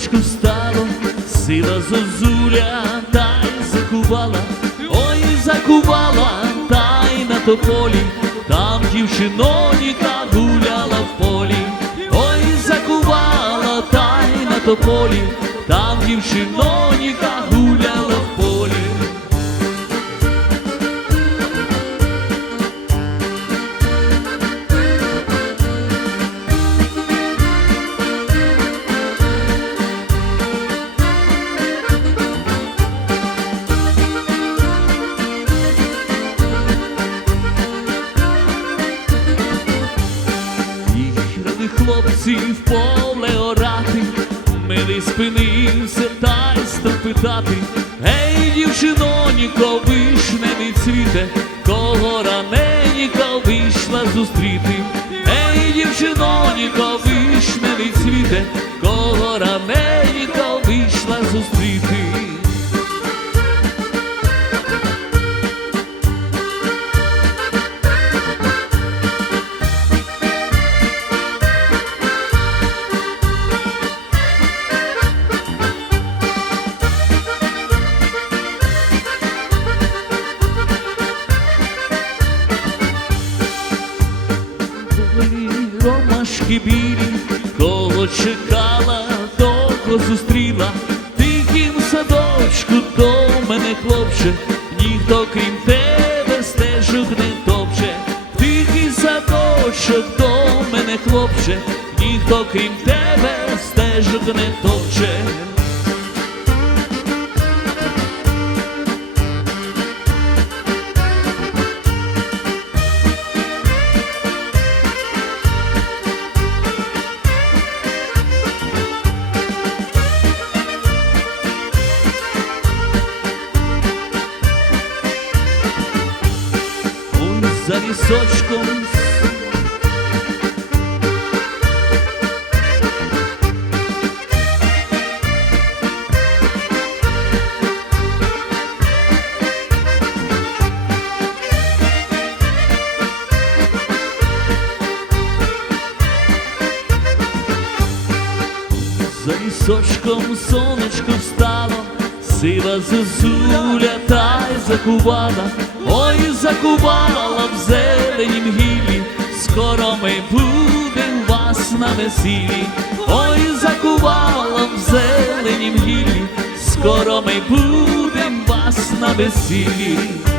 сонечко стало, сила зозуля та й закувала, ой, закувала, та й на тополі, там дівчиноніка гуляла в полі, ой, закувала, та й на тополі, там дівчиноніка гуляла Їхали хлопці в поле орати, милий спинився та й став питати. Гей, дівчиноніко, не цвіте, кого раненіка вийшла зустріти. Гей, дівчиноніко, не цвіте, кого ромашки білі, кого чекала, того зустріла, тихім садочку до мене, хлопче, ніхто крім тебе стежок не топче, тихий садочок до мене, хлопче, ніхто крім тебе стежок не топче. За лісочком За лісочком сонечко встало, сива зозуля та й закувала, закувала в зеленім гілі, скоро ми будем вас на весіллі, ой, закувала в зеленім гілі, скоро ми будем вас на весіллі.